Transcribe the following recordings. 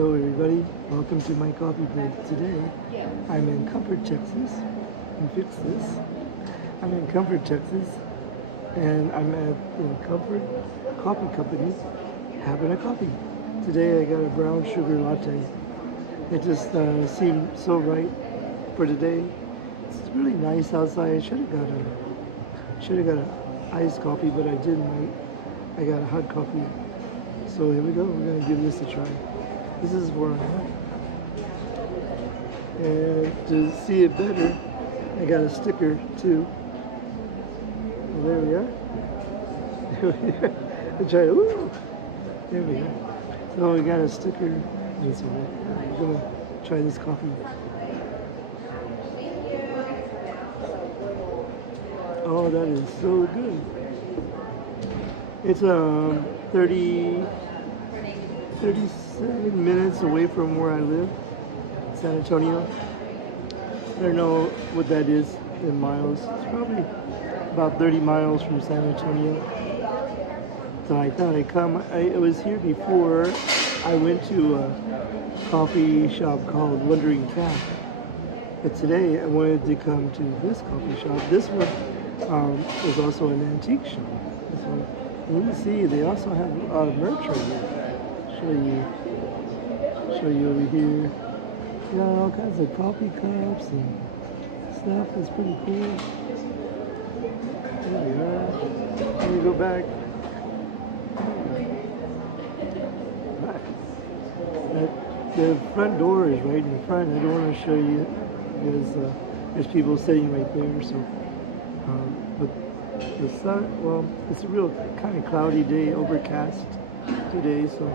Hello everybody, welcome to my coffee break. Today I'm in Comfort, Texas. And fix this. I'm in Comfort, Texas, and I'm at the Comfort Coffee Company having a coffee. Today I got a brown sugar latte. It just seemed so right for today. It's really nice outside. I should have got a iced coffee, but I didn't. I got a hot coffee. So here we go. We're gonna give this a try. This is where I'm at. And to see it better, I got a sticker too. And there we are. There we are. I tried. Ooh. There we are. So we got a sticker. This way. I'm gonna try this coffee. Oh, that is so good. It's 37 minutes away from where I live, San Antonio. I don't know what that is in miles. It's probably about 30 miles from San Antonio. So I thought I'd come. I was here before. I went to a coffee shop called Wandering Cat. But today I wanted to come to this coffee shop. This one is also an antique shop. This one. And you can see they also have a lot of merch right here. Show you over here. You got all kinds of coffee cups and stuff. It's pretty cool. There we are. Let me go back. The front door is right in the front. I don't want to show you because there's people sitting right there. So, but the sun, well, it's a real kind of cloudy day, overcast today. So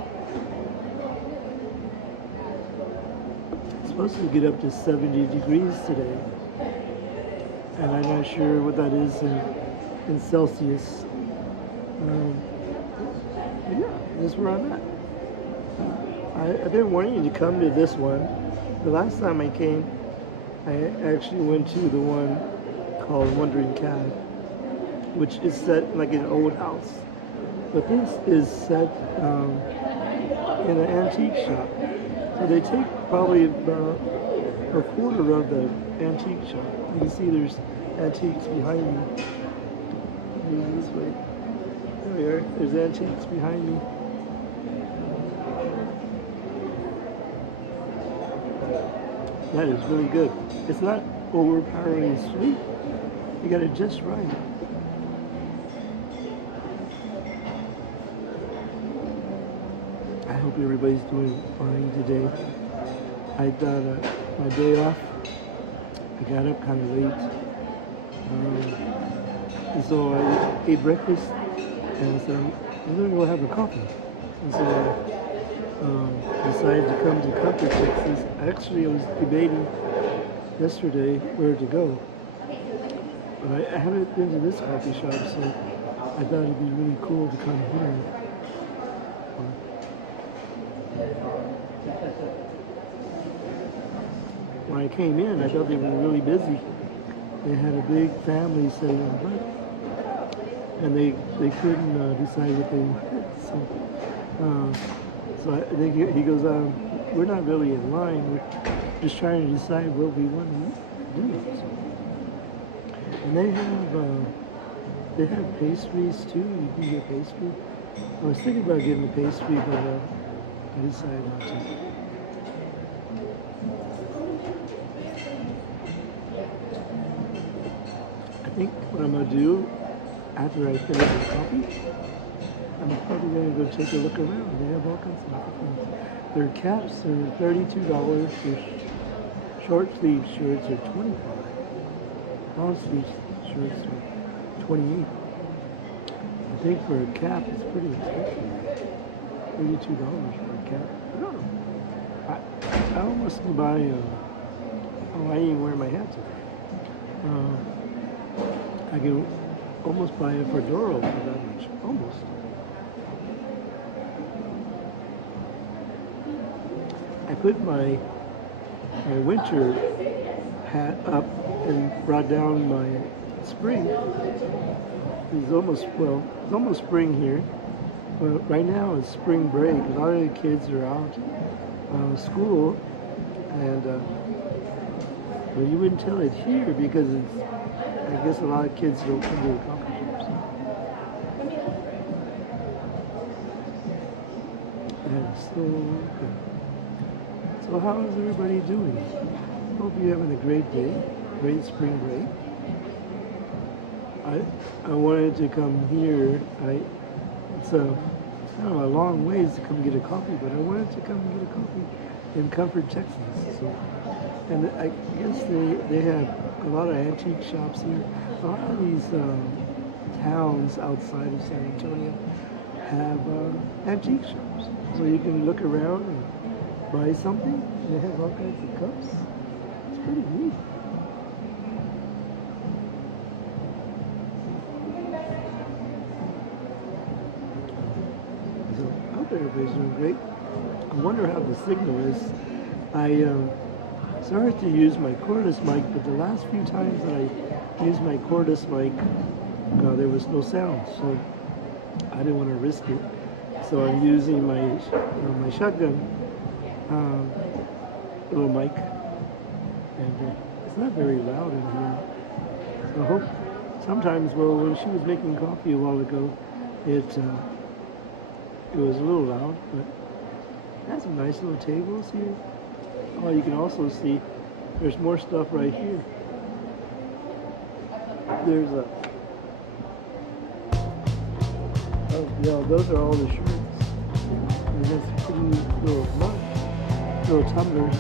it's supposed to get up to 70 degrees today, and I'm not sure what that is in Celsius. But yeah, that's where I'm at. I've been wanting to come to this one. The last time I came, I actually went to the one called Wandering Cat, which is set like in an old house. But this is set in an antique shop. So they take probably about a quarter of the antique shop. You can see there's antiques behind me. Maybe this way. There we are. There's antiques behind me. That is really good. It's not overpoweringly sweet. You got it just right. I hope everybody's doing fine today. I got my day off. I got up kind of late. And so I ate breakfast and so I'm going to go have a coffee. And so I decided to come to Comfort, Texas. Actually, I was debating yesterday where to go. But I haven't been to this coffee shop, so I thought it'd be really cool to come here. When I came in, I thought they were really busy. They had a big family sitting in front, and they couldn't decide what they wanted. So he goes, we're not really in line. We're just trying to decide what we want to do. And they have pastries too. You can get pastry. I was thinking about getting a pastry, but I decided not to. I think what I'm gonna do after I finish the coffee, I'm probably going to go take a look around. They have all kinds of things. Their caps are $32. Their short sleeve shirts are $25. Long sleeve shirts are $28. I think for a cap, it's pretty expensive. $32 for a cap. I don't know. I almost can buy. Oh, I ain't wearing my hat today. I can almost buy a fedora for that much. Almost. I put my winter hat up and brought down my spring. It's almost spring here. But right now it's spring break. A lot of the kids are out school, and well, you wouldn't tell it here because it's, I guess a lot of kids don't come to the coffee shops. And so good. So how is everybody doing? Hope you're having a great day, great spring break. I wanted to come here. It's a kind of a long ways to come get a coffee, but I wanted to come get a coffee in Comfort, Texas. So, and I guess they have a lot of antique shops here. A lot of these towns outside of San Antonio have antique shops, so you can look around and buy something. They have all kinds of cups. It's pretty neat. So I hope everybody's doing great. I wonder how the signal is. I started to use my cordless mic, but the last few times that I used my cordless mic, there was no sound, so I didn't want to risk it. So I'm using my shotgun little mic, and it's not very loud in here. So I hope sometimes, well, when she was making coffee a while ago, it was a little loud, but it has some nice little tables here. Oh, you can also see there's more stuff right here. There's oh yeah, those are all the shirts. And that's pretty little mug, little tumblers.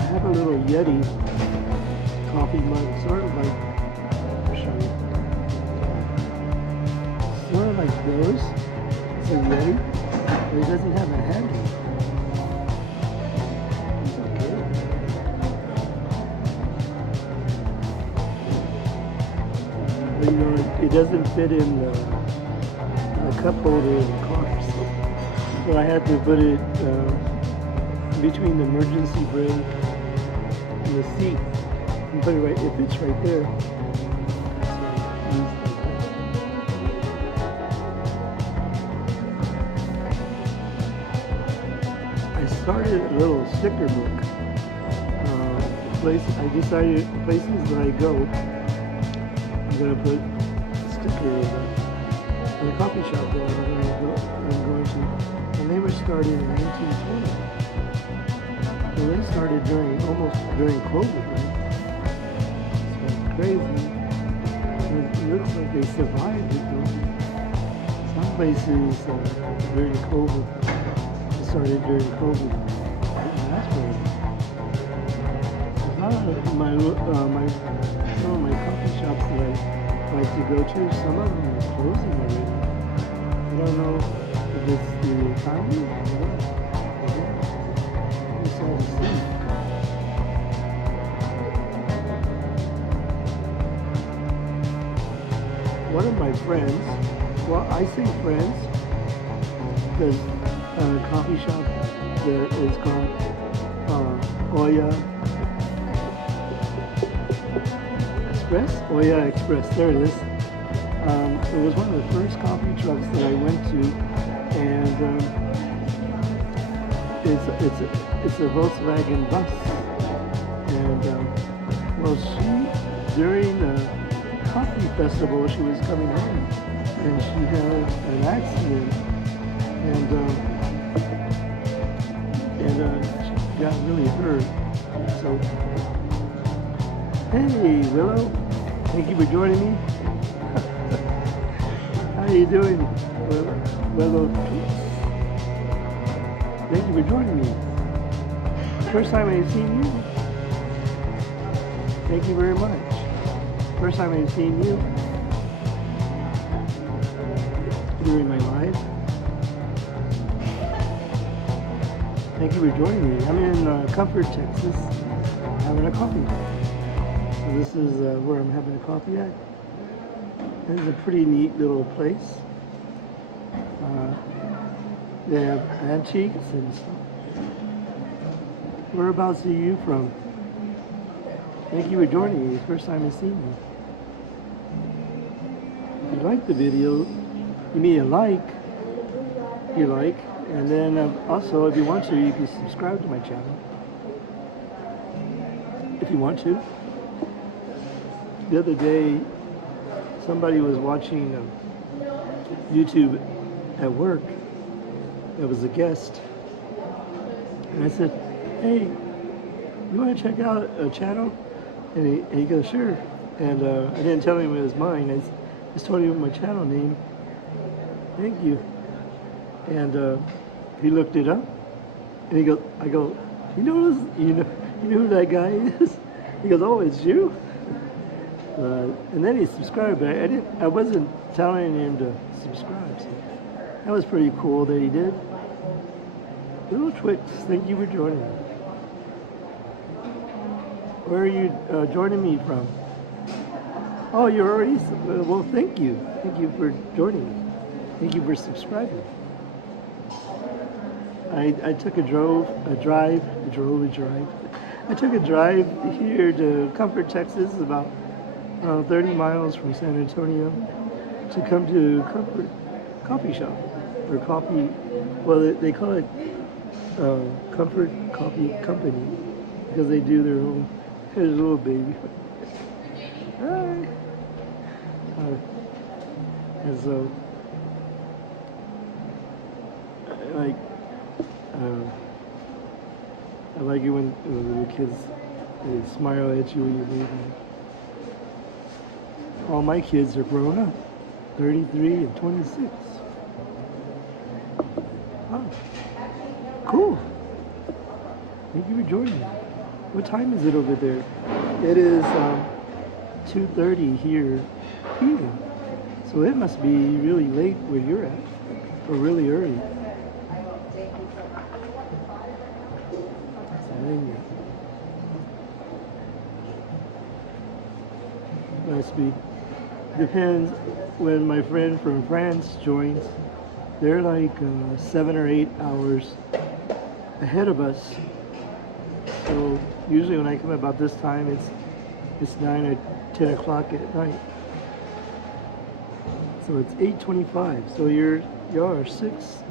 I have a little Yeti coffee mug, sort of like, I'll show you. Sort of like those. It's a Yeti, but it doesn't have a handle. It's okay. But you know, it doesn't fit in the cup holder in the car. So I had to put it between the emergency brake and the seat. And put it right, it fits right there. I started a little sticker book. I decided places that I go, I'm going to put a sticker in the coffee shop that I'm going to. And they were started in 1920. So they started almost during COVID, right? Crazy. It looks like they survived it though. Some places during COVID, started during COVID. And that's crazy. A lot of some of my coffee shops that I like to go to, some of them are closing already. I don't know if it's the economy or what. It's all the same. One of my friends, well, I say friends because a coffee shop there is called Oya Express, there it is. It was one of the first coffee trucks that I went to, and it's a Volkswagen bus. And well, during the coffee festival, she was coming home and she had an accident, and she got really hurt. So, hey Willow, thank you for joining me. How are you doing, Willow? Thank you for joining me. First time I've seen you. Thank you very much. First time I've seen you during my life. Thank you for joining me. I'm in Comfort, Texas, having a coffee. So this is where I'm having a coffee at. This is a pretty neat little place. They have antiques and stuff. Whereabouts are you from? Thank you for joining me. It's the first time I've seen you. you like the video, give me a like, if you like, and then also if you want to, you can subscribe to my channel. If you want to. The other day, somebody was watching YouTube at work. There was a guest, and I said, "Hey, you want to check out a channel?" And he goes, "Sure." And I didn't tell him it was mine. I just told him my channel name. Thank you. And he looked it up, and he goes, "I go, you know who that guy is?" He goes, "Oh, it's you." And then he subscribed, but I wasn't telling him to subscribe. So that was pretty cool that he did. Little Twix, thank you for joining me. Where are you joining me from? Oh, you're already, well, thank you. Thank you for joining me. Thank you for subscribing. I took a drive. I took a drive here to Comfort, Texas, about 30 miles from San Antonio, to come to Comfort Coffee Shop, or coffee, well, they call it Comfort Coffee Company, because they do their own. Here's a little baby. Hi. And so, I like it when the little kids, they smile at you when you're leaving. All my kids are grown up, 33 and 26. Oh, cool. Thank you for joining me. What time is it over there? It is 2:30 here p.m. So it must be really late where you're at, or really early. Must be. Depends when my friend from France joins. They're like 7 or 8 hours ahead of us. So usually when I come about this time, it's 9 or 10 o'clock at night. So it's 8:25. So y'all are 6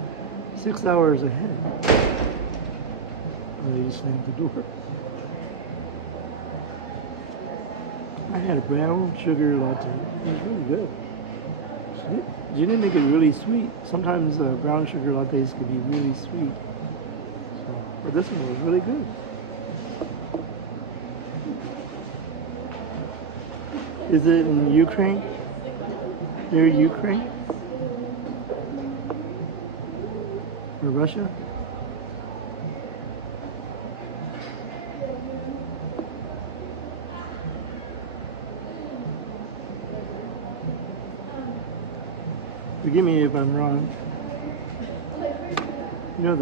hours ahead. Oh, you slammed the door. I had a brown sugar latte. It was really good. She didn't make it really sweet. Sometimes brown sugar lattes can be really sweet. So, but this one was really good. Is it in Ukraine? Near Ukraine? Or Russia? Forgive me if I'm wrong. You know,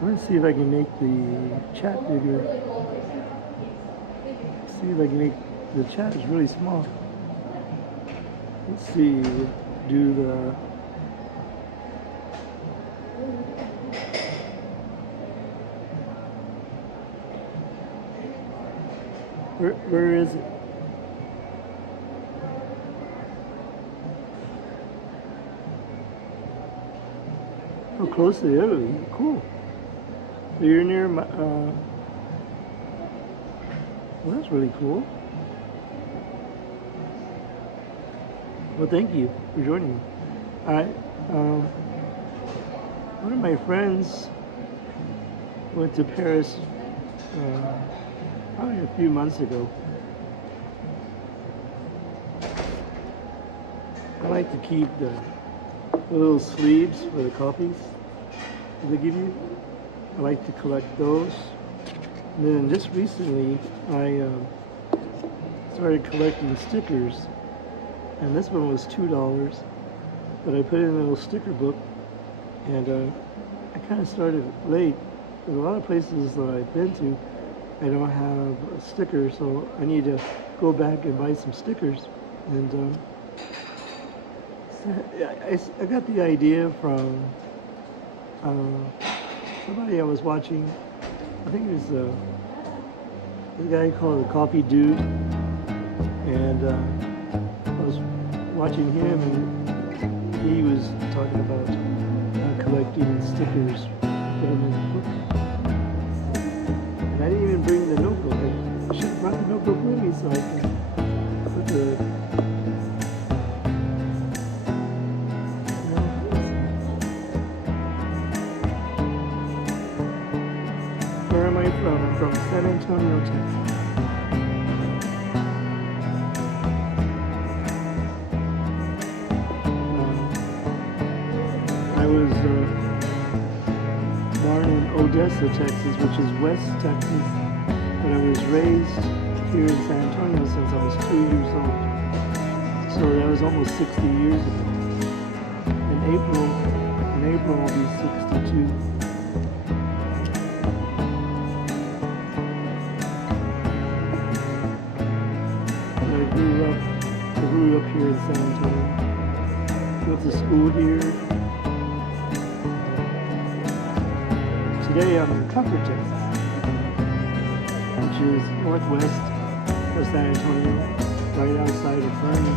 let's see if I can make the chat bigger. See if I can make the chat is really small. Let's see, do the where is it? Oh, close to Italy. Cool. So you're near my, well, that's really cool. Well, thank you for joining me. One of my friends went to Paris probably a few months ago. I like to keep the little sleeves for the coffees that they give you. I like to collect those. And then just recently, I started collecting stickers. And this one was $2, but I put it in a little sticker book, and I kind of started late. There's a lot of places that I've been to, I don't have a sticker, so I need to go back and buy some stickers. And I got the idea from somebody I was watching. I think it was the guy called the Coffee Dude, and I was watching him, and he was talking about collecting stickers, put them in the book. And I didn't even bring the notebook. I should have brought the notebook with me so I can put the. Where am I from? I'm from San Antonio, Texas. I was born in Odessa, Texas, which is West Texas, but I was raised here in San Antonio since I was 2 years old. So that was almost 60 years ago. In April I'll be 62. And I grew up here in San Antonio. Went to school here. Today I'm in Comfort, Texas, which is northwest of San Antonio, right outside of Fernie.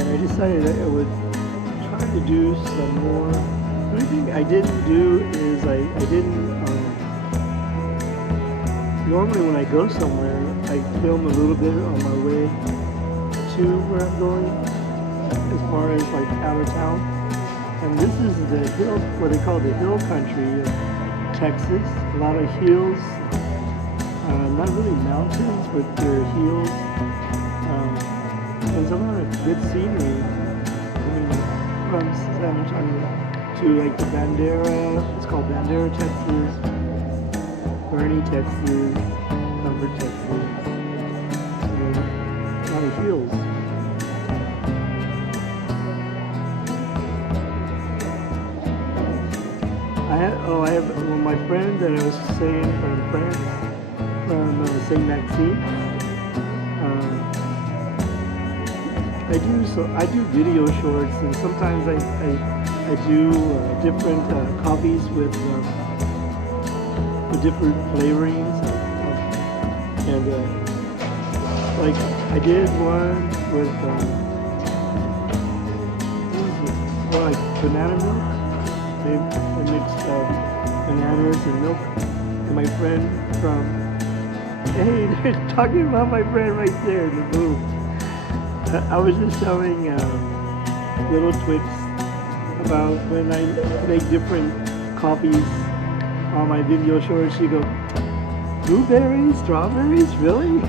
And I decided that I would try to do some more. The only thing I didn't do is I didn't, normally when I go somewhere, I film a little bit on my way to where I'm going, as far as like out of town. And this is the hill, what they call the hill country of Texas. A lot of hills, not really mountains, but they're hills. There's a lot of good scenery. I mean, from San Antonio to like the Bandera, it's called Bandera, Texas, Fernie, Texas, Comfort, Texas. And a lot of hills. I have my friend that I was saying from France, from St. Maxime. I do video shorts, and sometimes I do different coffees with different flavorings, and like I did one with what was it? Well, like banana milk. They mixed bananas and milk. And my friend from, hey, they're talking about my friend right there in the booth. I was just showing little tweaks about when I make different coffees on my video shorts. She goes, blueberries, strawberries, really?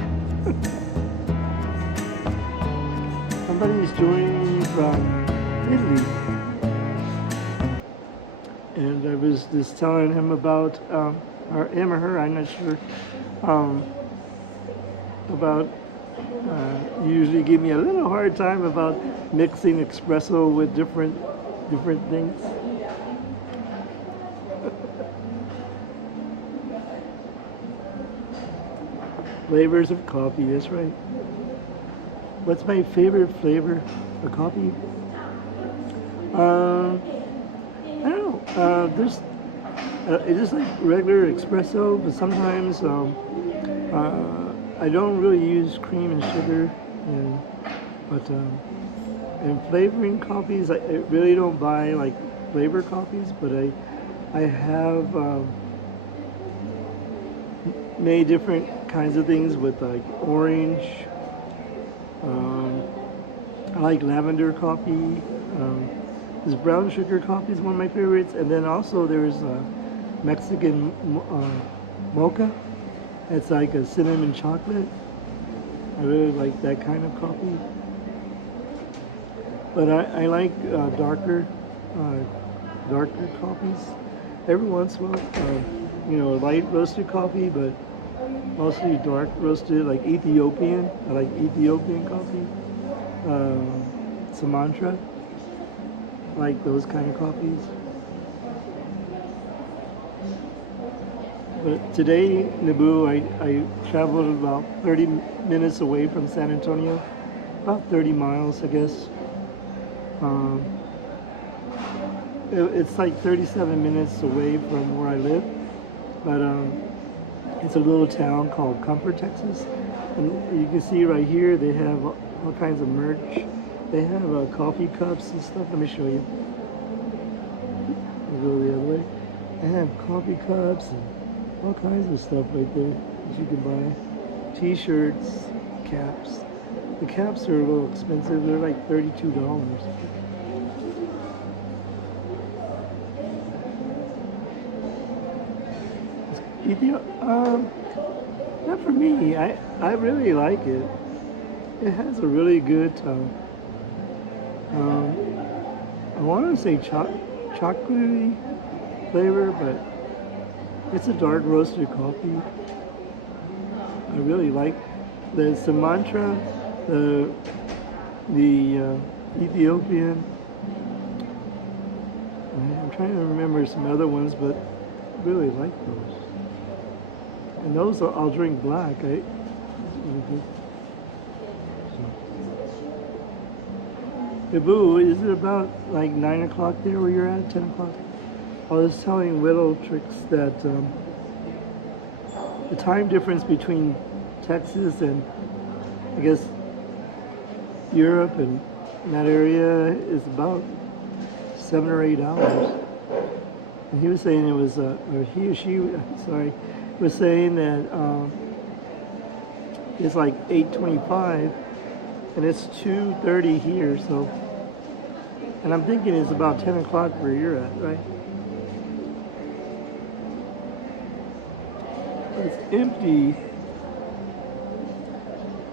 Somebody's joining me from Italy. And I was just telling him about, or him or her, I'm not sure, about, you usually give me a little hard time about mixing espresso with different things. Flavors of coffee, that's right. What's my favorite flavor of coffee? I don't know. It's just like regular espresso, but sometimes I don't really use cream and sugar, but flavoring coffees, I really don't buy like flavor coffees, but I have made different kinds of things with like orange. I like lavender coffee. This brown sugar coffee is one of my favorites, and then also there's Mexican mocha. It's like a cinnamon chocolate. I really like that kind of coffee. But I like darker coffees. Every once in a while, light roasted coffee, but mostly dark roasted, like Ethiopian. I like Ethiopian coffee. Sumatra. Like those kind of coffees. But today, Naboo, I traveled about 30 minutes away from San Antonio, about 30 miles, I guess. It's like 37 minutes away from where I live, but It's a little town called Comfort, Texas. And you can see right here they have all kinds of merch. They have coffee cups and stuff. Let me show you. I'll go the other way. They have coffee cups and all kinds of stuff right there that you can buy. T-shirts, caps. The caps are a little expensive. They're like $32. Not for me. I really like it. It has a really good, I want to say chocolatey flavor, but it's a dark roasted coffee. I really like the Sumatra, the Ethiopian. I'm trying to remember some other ones, but I really like those. And those I'll drink black. Really good. Boo, is it about like 9 o'clock there where you're at, 10 o'clock? I was telling Little Tricks that the time difference between Texas and I guess Europe and that area is about 7 or 8 hours. And he was saying it was, or he or she, sorry, was saying that it's like 8:25 and it's 2:30 here, so, and I'm thinking it's about 10 o'clock where you're at, right? It's empty.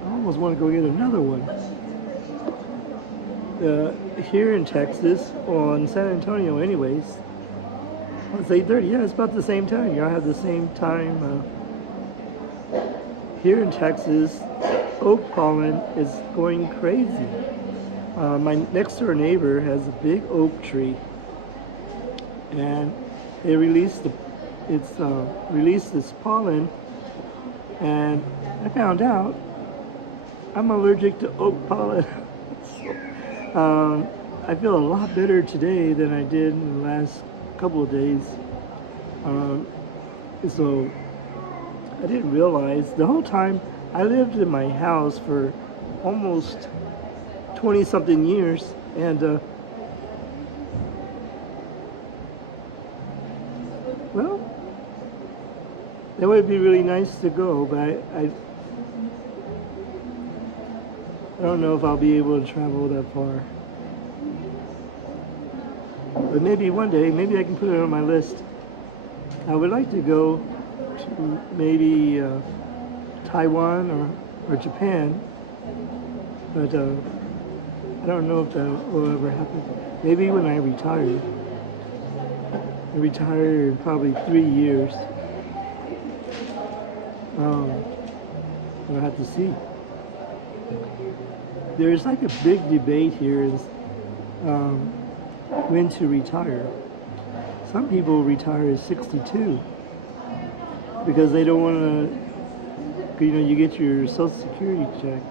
I almost want to go get another one. Here in Texas, or in San Antonio anyways, it's 8:30. Yeah, it's about the same time. Y'all have the same time. Here in Texas, oak pollen is going crazy. My next door neighbor has a big oak tree, and it released this pollen, and I found out I'm allergic to oak pollen. So, I feel a lot better today than I did in the last couple of days. So I didn't realize the whole time I lived in my house for almost 20 something years, and well, that would be really nice to go, but I don't know if I'll be able to travel that far. But maybe one day, maybe I can put it on my list. I would like to go to maybe Taiwan or Japan, but I don't know if that will ever happen. Maybe when I retire. I retire in probably 3 years. We'll have to see. There's like a big debate here is when to retire. Some people retire at 62 because they don't want to, you get your Social Security check.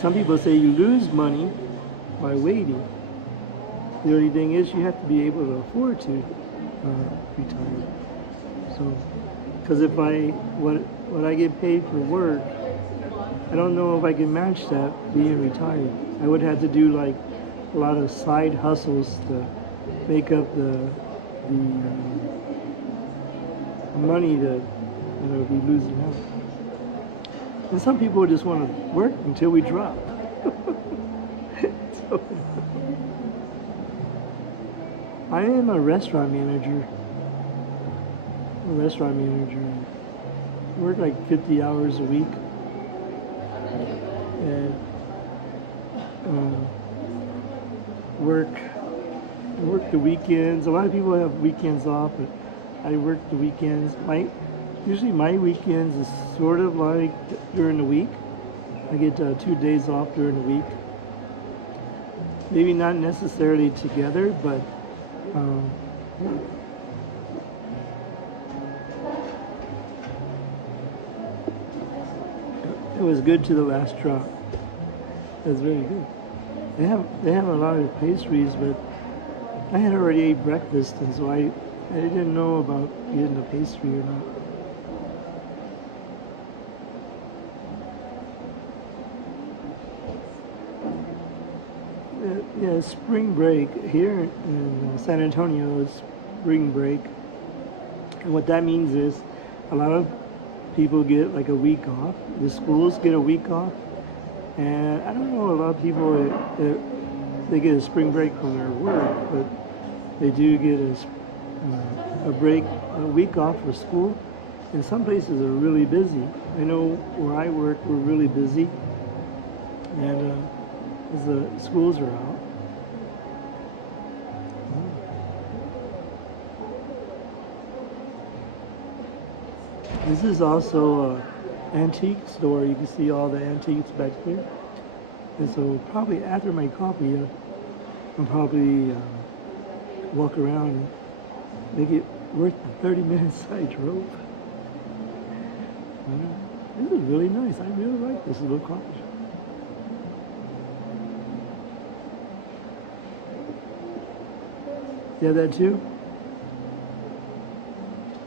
Some people say you lose money by waiting. The only thing is you have to be able to afford to retire. So, because if what I get paid for work, I don't know if I can match that being retired. I would have to do like a lot of side hustles to make up the money that I would be losing out. And some people just want to work until we drop. So, I am a restaurant manager. I work like 50 hours a week. And work the weekends. A lot of people have weekends off, but I work the weekends. Usually my weekends is sort of like during the week. I get 2 days off during the week. Maybe not necessarily together, but yeah. It was good to the last drop. It was very good. They have a lot of pastries, but I had already ate breakfast, and so I didn't know about getting a pastry or not. Yeah, spring break here in San Antonio is spring break, and what that means is a lot of people get like a week off. The schools get a week off, and I don't know a lot of people they get a spring break from their work, but they do get a break, a week off for school. And some places are really busy. I know where I work, we're really busy, and as the schools are out. This is also an antique store. You can see all the antiques back there. And so probably after my coffee, I'll probably walk around and make it worth the 30 minutes I drove. This is really nice. I really like this little coffee shop. You have that too?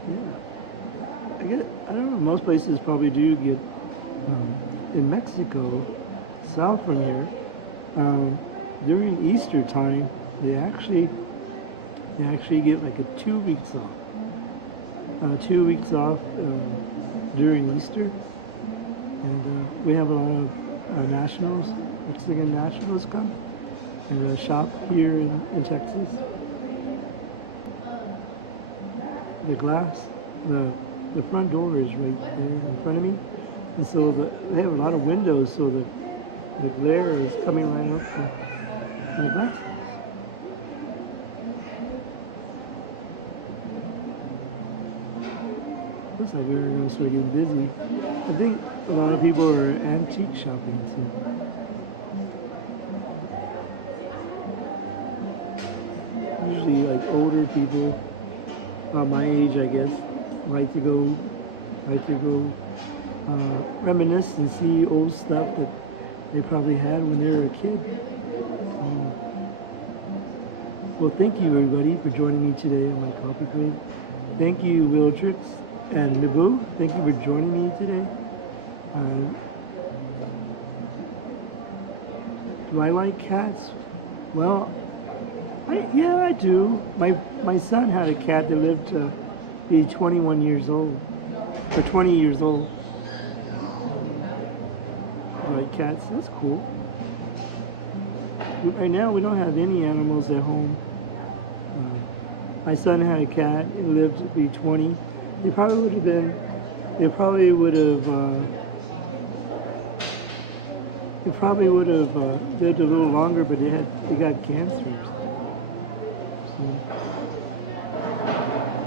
Yeah. I don't know, most places probably do get, in Mexico, south from here, during Easter time, they actually get like a 2 weeks off. 2 weeks off during Easter. And we have a lot of nationals, Mexican nationals come and shop here in Texas. The glass, the front door is right there in front of me, and so they have a lot of windows, so the glare is coming right up to my glasses. Looks like we're going to start getting busy. I think a lot of people are antique shopping too. Usually like older people, my age I guess, like to go reminisce and see old stuff that they probably had when they were a kid. Well, thank you everybody for joining me today on my coffee break. Thank you, Wiltrix and Naboo. Thank you for joining me today. Do I like cats? Well, yeah, I do. My son had a cat that lived to be 21 years old, or 20 years old. I like cats. That's cool. Right now, we don't have any animals at home. My son had a cat. It lived to be 20. He probably would have been. It probably would have. It probably would have lived a little longer, but it got cancer. So.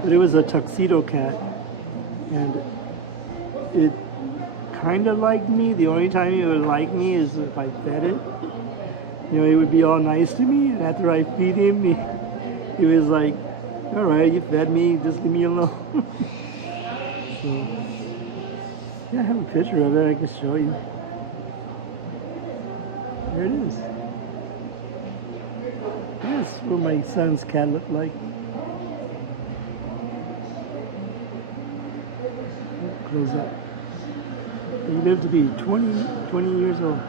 But it was a tuxedo cat, and it kind of liked me. The only time it would like me is if I fed it. You know, he would be all nice to me, and after I feed him, he was like, all right, you fed me, just leave me alone. So, yeah, I have a picture of it, I can show you. There it is. That's what my son's cat looked like. Close up. He lived to be 20 years old.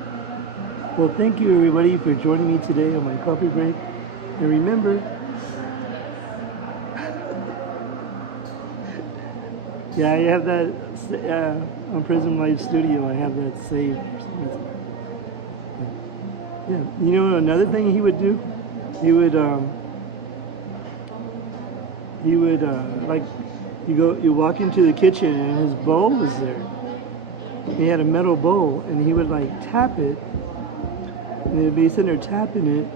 Well, thank you everybody for joining me today on my coffee break. And remember, yeah, I have that on Prism Life Studio. I have that saved. Yeah, you know another thing he would do? He would like you walk into the kitchen and his bowl was there. He had a metal bowl and he would like tap it. And he'd be sitting there tapping it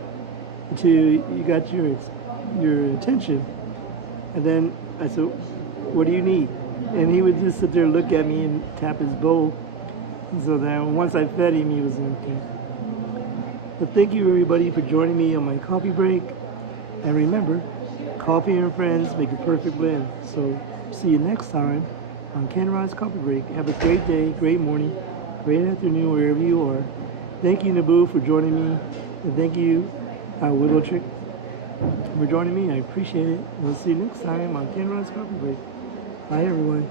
until you got your attention. And then I said, what do you need? And he would just sit there and look at me and tap his bowl. And so then once I fed him, he was okay. But thank you everybody for joining me on my coffee break. And remember, coffee and friends make a perfect blend. So see you next time on Ken Rod's Coffee Break. Have a great day, great morning, great afternoon, wherever you are. Thank you, Naboo, for joining me. And thank you, Willow Trick, for joining me. I appreciate it. We'll see you next time on Ken Rod's Coffee Break. Bye, everyone.